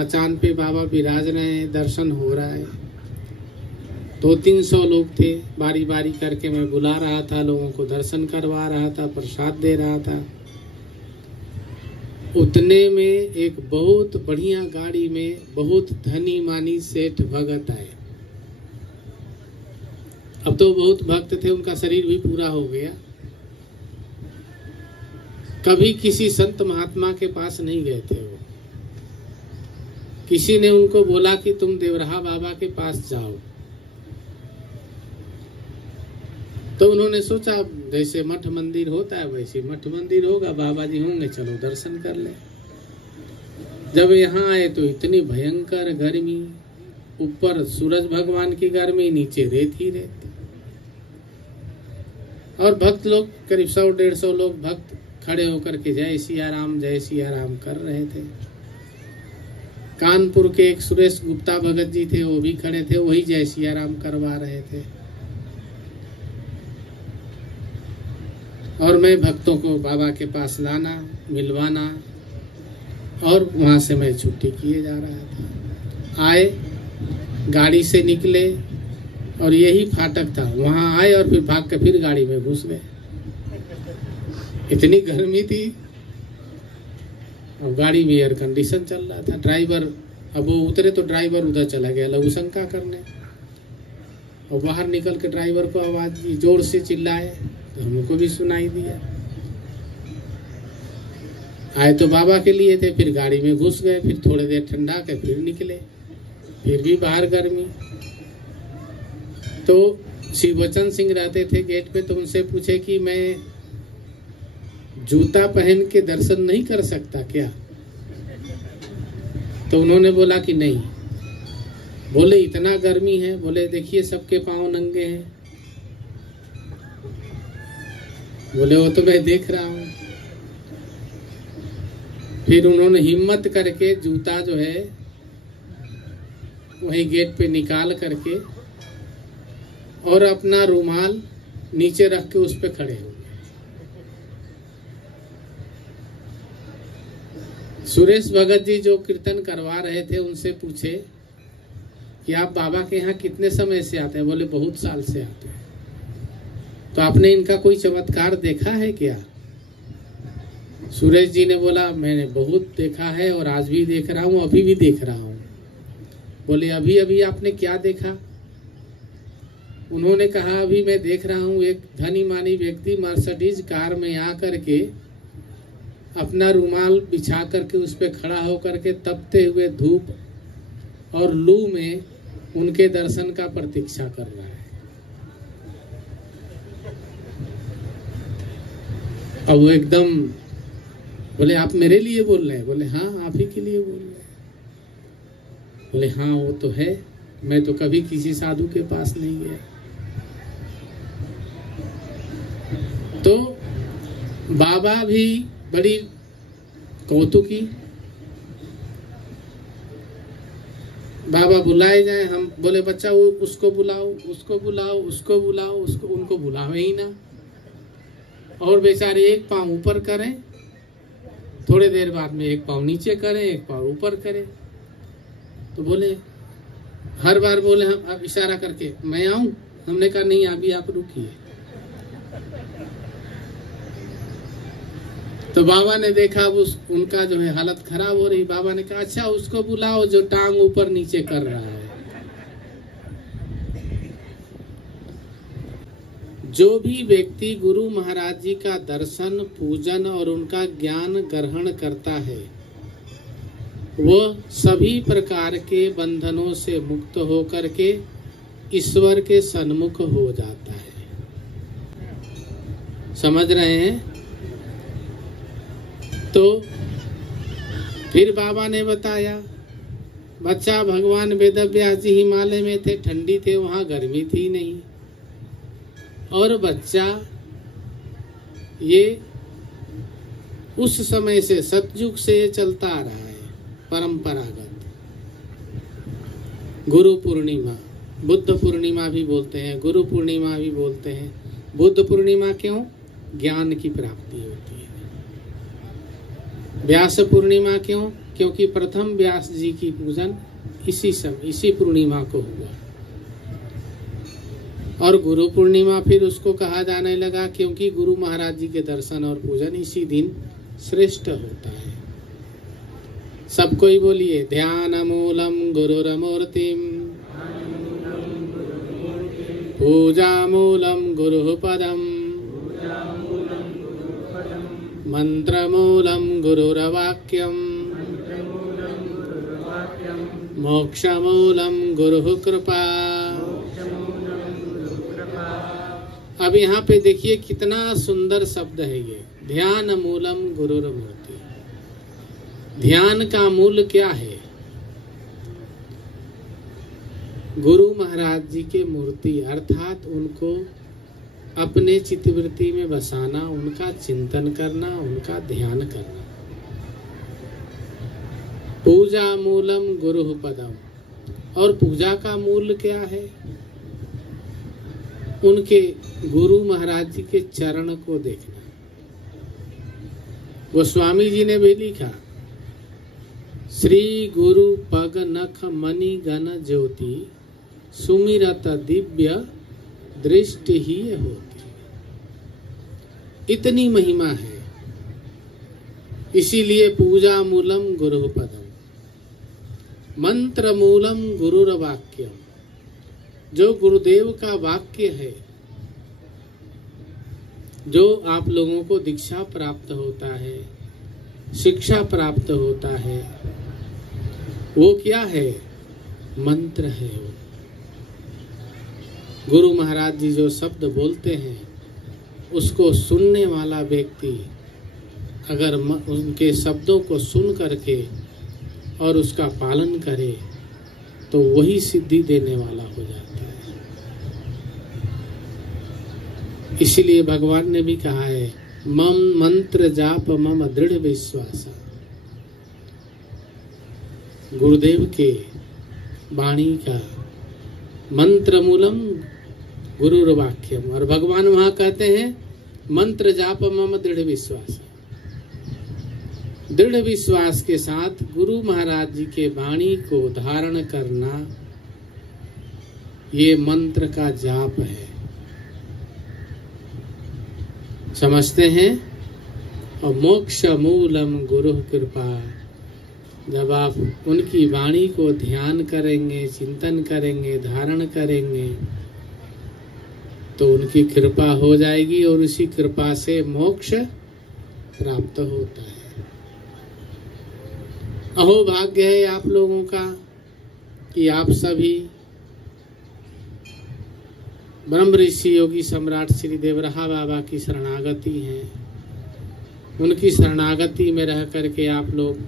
मचान पे बाबा विराज रहे हैं, दर्शन हो रहा है। 200-300 लोग थे, बारी बारी करके मैं बुला रहा था, लोगों को दर्शन करवा रहा था, प्रसाद दे रहा था। उतने में एक बहुत बढ़िया गाड़ी में बहुत धनी मानी सेठ भगत आए। अब तो बहुत भक्त थे, उनका शरीर भी पूरा हो गया। कभी किसी संत महात्मा के पास नहीं गए थे वो। किसी ने उनको बोला कि तुम देवराहा बाबा के पास जाओ, तो उन्होंने सोचा जैसे मठ मंदिर होता है वैसे मठ मंदिर होगा, बाबा जी होंगे, चलो दर्शन कर ले। जब यहाँ आए तो इतनी भयंकर गर्मी, ऊपर सूरज भगवान की गर्मी, नीचे रेत ही रेत। और भक्त लोग करीब 100-150 लोग भक्त खड़े होकर के जय सिया राम कर रहे थे। कानपुर के एक सुरेश गुप्ता भगत जी थे, वो भी खड़े थे, वही जय सिया राम करवा रहे थे। और मैं भक्तों को बाबा के पास लाना, मिलवाना, और वहां से मैं छुट्टी किए जा रहा था। आए, गाड़ी से निकले और यही फाटक था, वहां आए और फिर भाग के फिर गाड़ी में घुस गए। इतनी गर्मी थी, अब गाड़ी में एयर कंडीशन चल रहा था। ड्राइवर, अब वो उतरे तो ड्राइवर उधर चला गया लघु शंका करने, और बाहर निकल के ड्राइवर को आवाज दी, जोर से चिल्लाए, तो हमको भी सुनाई दिया। आए तो बाबा के लिए थे, फिर गाड़ी में घुस गए, फिर थोड़ी देर ठंडा के फिर निकले, फिर भी बाहर गर्मी। तो शिववचन सिंह रहते थे गेट पे, तो उनसे पूछे कि मैं जूता पहन के दर्शन नहीं कर सकता क्या? तो उन्होंने बोला कि नहीं। बोले इतना गर्मी है? बोले देखिए सबके पांव नंगे हैं। बोले वो तो मैं देख रहा हूं। फिर उन्होंने हिम्मत करके जूता जो है वही गेट पे निकाल करके और अपना रुमाल नीचे रख के उस पे खड़े हो गए। सुरेश भगत जी जो कीर्तन करवा रहे थे, उनसे पूछे कि आप बाबा के यहाँ कितने समय से आते हैं? बोले बहुत साल से आते हैं। तो आपने इनका कोई चमत्कार देखा है क्या? सुरेश जी ने बोला मैंने बहुत देखा है और आज भी देख रहा हूँ, अभी भी देख रहा हूँ। बोले अभी अभी आपने क्या देखा? उन्होंने कहा अभी मैं देख रहा हूँ एक धनी मानी व्यक्ति मर्सिडीज कार में आकर के अपना रुमाल बिछा करके उस पे खड़ा होकर के तपते हुए धूप और लू में उनके दर्शन का प्रतीक्षा कर रहा है। और वो एकदम बोले आप मेरे लिए बोल रहे हैं? बोले हाँ आप ही के लिए बोल रहे हैं। बोले हाँ वो तो है, मैं तो कभी किसी साधु के पास नहीं गया। तो बाबा भी बड़ी कौतुकी, बाबा बुलाए जाए, हम बोले बच्चा वो उसको बुलाओ, उसको बुलाओ, उसको बुलाओ, उसको, उनको बुलावे ही ना। और बेचारे एक पांव ऊपर करें, थोड़ी देर बाद में एक पांव नीचे करें, एक पांव ऊपर करें। तो बोले हर बार बोले हम अब इशारा करके मैं आऊं। हमने कहा नहीं अभी आप रुकिए। तो बाबा ने देखा अब उनका जो है हालत खराब हो रही। बाबा ने कहा अच्छा उसको बुलाओ जो टांग ऊपर नीचे कर रहा है। जो भी व्यक्ति गुरु महाराज जी का दर्शन, पूजन और उनका ज्ञान ग्रहण करता है, वह सभी प्रकार के बंधनों से मुक्त होकर के ईश्वर के सन्मुख हो जाता है। समझ रहे हैं? तो फिर बाबा ने बताया बच्चा भगवान वेदव्यास जी हिमालय में थे, ठंडी थे, वहां गर्मी थी नहीं। और बच्चा ये उस समय से सतयुग से ये चलता आ रहा है परंपरागत। गुरु पूर्णिमा, बुद्ध पूर्णिमा भी बोलते हैं, गुरु पूर्णिमा भी बोलते हैं। बुद्ध पूर्णिमा क्यों? ज्ञान की प्राप्ति होती है। व्यास पूर्णिमा क्यों? क्योंकि प्रथम व्यास जी की पूजन इसी पूर्णिमा को हुआ, और गुरु पूर्णिमा फिर उसको कहा जाने लगा क्योंकि गुरु महाराज जी के दर्शन और पूजन इसी दिन श्रेष्ठ होता है। सब कोई बोलिए, ध्यान मूलम गुरुरमूर्तिम, पूजा मूलम गुरु पदम, मंत्र मूलम गुरुरवाक्यम, मोक्ष मूलम गुरु कृपा। अब यहाँ पे देखिए कितना सुंदर शब्द है ये, ध्यान मूलम गुरुरमूर्ति। ध्यान का मूल क्या है? गुरु महाराज जी के मूर्ति, अर्थात उनको अपने चित्तवृत्ति में बसाना, उनका चिंतन करना, उनका ध्यान करना। पूजा मूलम गुरु पदम, और पूजा का मूल क्या है? उनके गुरु महाराज जी के चरण को देखना। गोस्वामी जी ने भी लिखा, श्री गुरु पग नख मणि गण ज्योति, सुमिरत दिव्य दृष्टि ही होती। इतनी महिमा है, इसीलिए पूजा मूलम गुरु पदम, मंत्र मूलम गुरुर वाक्यम। जो गुरुदेव का वाक्य है, जो आप लोगों को दीक्षा प्राप्त होता है, शिक्षा प्राप्त होता है, वो क्या है? मंत्र है। वो गुरु महाराज जी जो शब्द बोलते हैं, उसको सुनने वाला व्यक्ति अगर उनके शब्दों को सुन करके और उसका पालन करे तो वही सिद्धि देने वाला हो जाता है। इसीलिए भगवान ने भी कहा है, मम मंत्र जाप मम दृढ़ विश्वास। गुरुदेव के वाणी का मंत्र मूलम गुरुर वाक्यम, और भगवान वहां कहते हैं मंत्र जाप मम दृढ़ विश्वास। दृढ़ विश्वास के साथ गुरु महाराज जी के वाणी को धारण करना, ये मंत्र का जाप है। समझते हैं? और मोक्ष मूलम गुरु कृपा। जब आप उनकी वाणी को ध्यान करेंगे, चिंतन करेंगे, धारण करेंगे, तो उनकी कृपा हो जाएगी और उसी कृपा से मोक्ष प्राप्त होता है। अहो भाग्य है आप लोगों का कि आप सभी ब्रह्म ऋषि योगी सम्राट श्री देवरहा बाबा की शरणागति हैं। उनकी शरणागति में रह करके आप लोग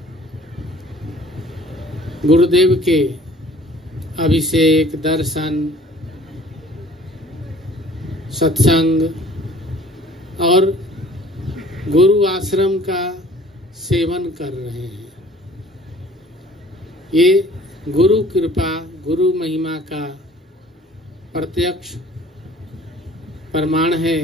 गुरुदेव के अभिषेक, दर्शन, सत्संग और गुरु आश्रम का सेवन कर रहे हैं। ये गुरु कृपा, गुरु महिमा का प्रत्यक्ष प्रमाण है